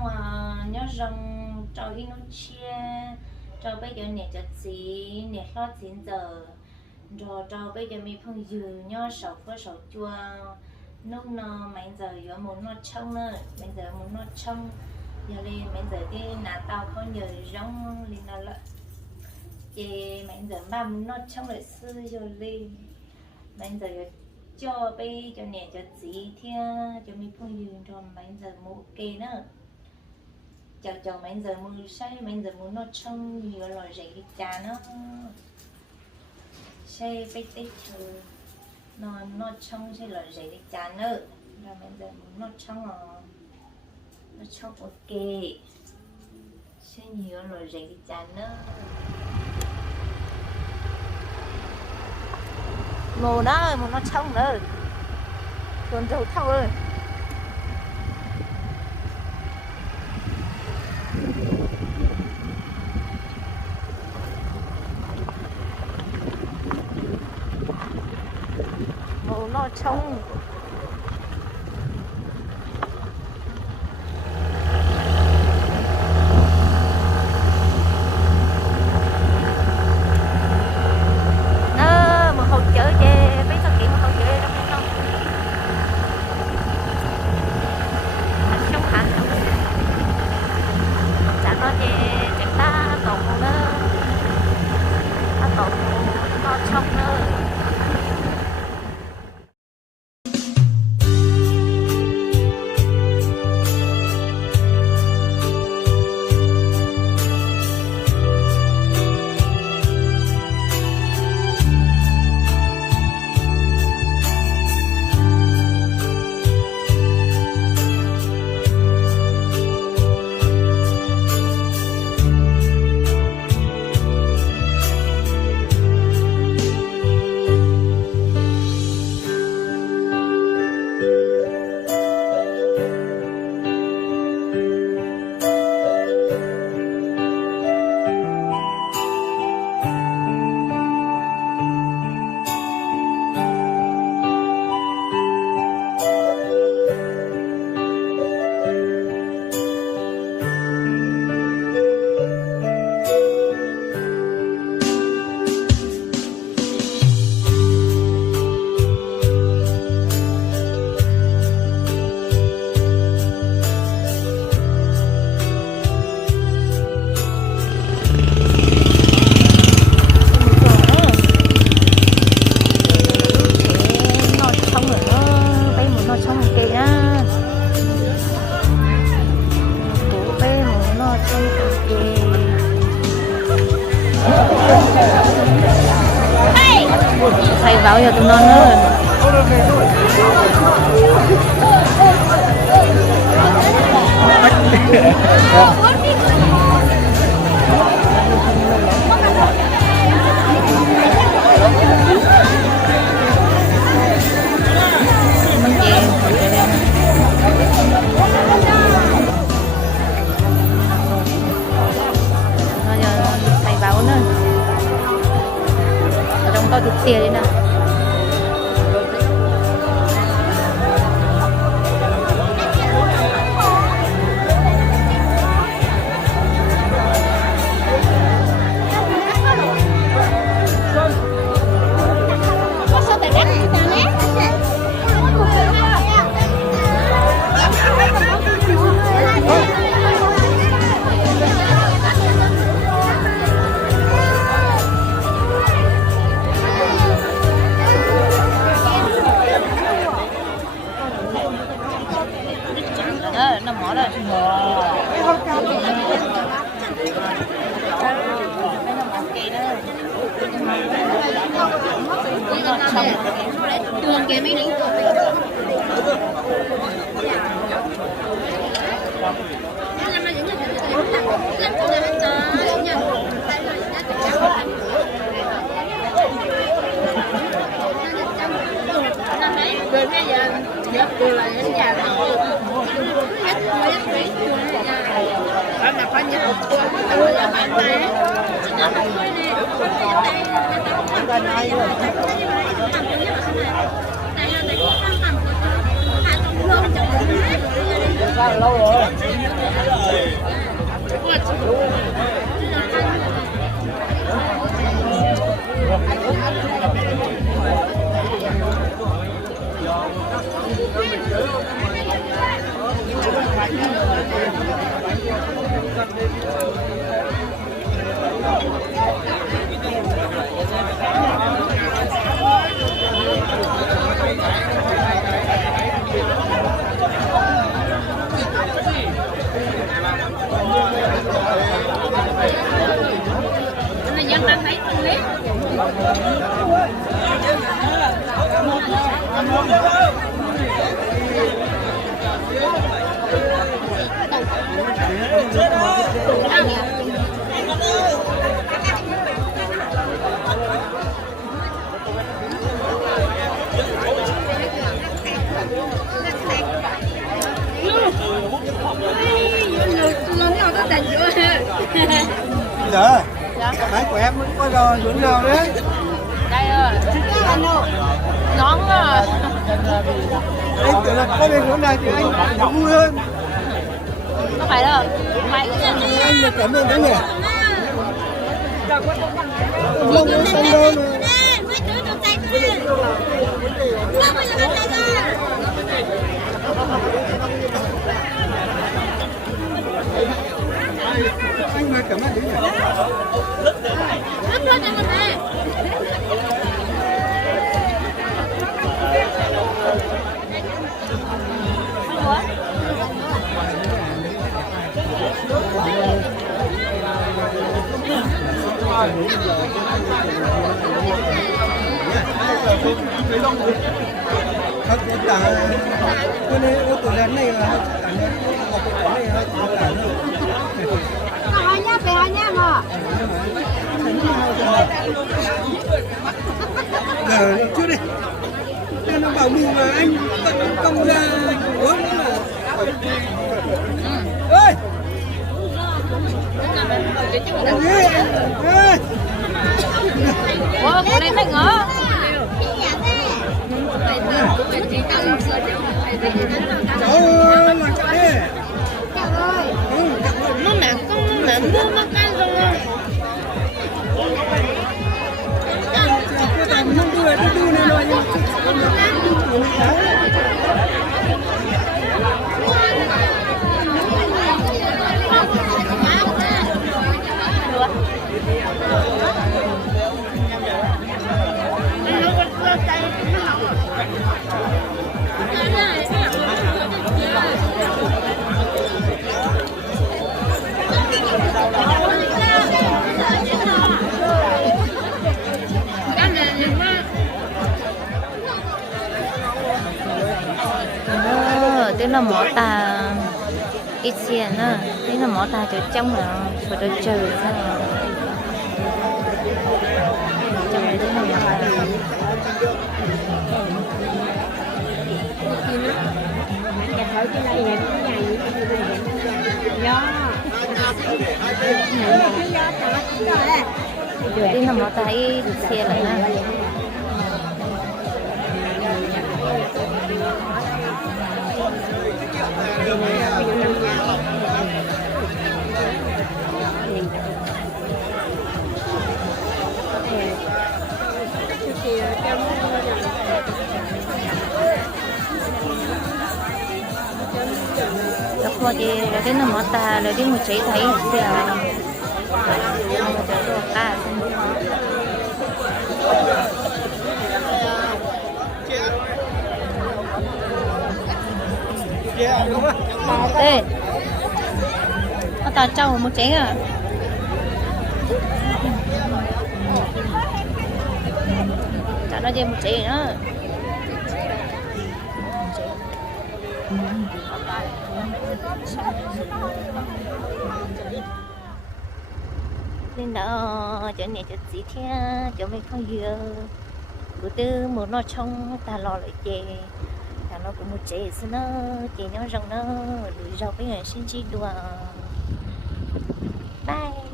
xong nhớ rong trâu đi nó chia trâu bây giờ nè cho gì nè lo 9 giờ rồi trâu bây giờ mình phong dừa nhớ sầu có sầu chua lúc nó bây giờ vừa muốn nó trông nữa bây giờ muốn nó trông giờ lên bây giờ cái nà tao không nhờ rong lên nó lợi chị bây giờ ba muốn nó trông lại xưa rồi lên bây giờ cho bây cho nè cho gì thì cho mình phong dừa rồi bây giờ mua kê nữa cho bây giờ mua say bây giờ muốn nó trông nhiều loại rẻ đi trà nó say bây tết chờ nó trông sẽ loại rẻ đi trà nữa rồi bây giờ muốn nó trông nó trông ok sẽ nhiều loại rẻ đi trà nữa mồ đó mà nó trông nữa còn trâu thâu ơi mồ nó trông thầy bảo giờ tụi non nữa thầy bảo nữa ở trong to chục tiền đi nè nó mở ra đường kia mấy đi rồi bây giờ dập tôi lại đến nhà rồi hết tôi hết phí anh là phải nhớ tôi là bạn bè chỉ nói tôi đi tôi này lâu rồi Dạ. Máy của em có giờ dưỡng nào đấy? Đây rồi. Nón à. Anh tưởng là có bên hướng này thì anh vui hơn. Không phải đâu. Mày Anh là cảm ơn đấy nhỉ? Không có xong đâu mà. Anh mới cảm ơn đấy nhỉ? Lấp lên cho mình nè. Thật cả cái này ô tô lần này là cả này học cái này là cả nữa. Hai nhá, về hai nhá mà. Giờ chưa đi. Nó bảo mù mà anh tận công ra uống mà. Ơi. Ủa, cô lên thành ngỡ. Cháu là cháu đi. Nó nặng con, nó nặng nước nó căng rồi. Nó đưa này rồi nhưng tiếng là mỏ tà ít tiền á, tiếng là mỏ tà chỗ trong là phải đợi chờ ra trong này tiếng là mỏ tà tiếng là mỏ tà ít tiền lại ha. Lúc mà đi là cái nằm ở ta là đi một chỉ thấy thì là một cái đồ ta đây nó ta trâu một chỉ à chả nó chơi một chỉ nữa nên đó chỗ này chỗ gì thế chỗ mình không vừa bữa tư một nó trong ta lo lại chè ta nó cũng một chè xin nó chè nhau rồng nó lùi rau với người xin chi đùa bye.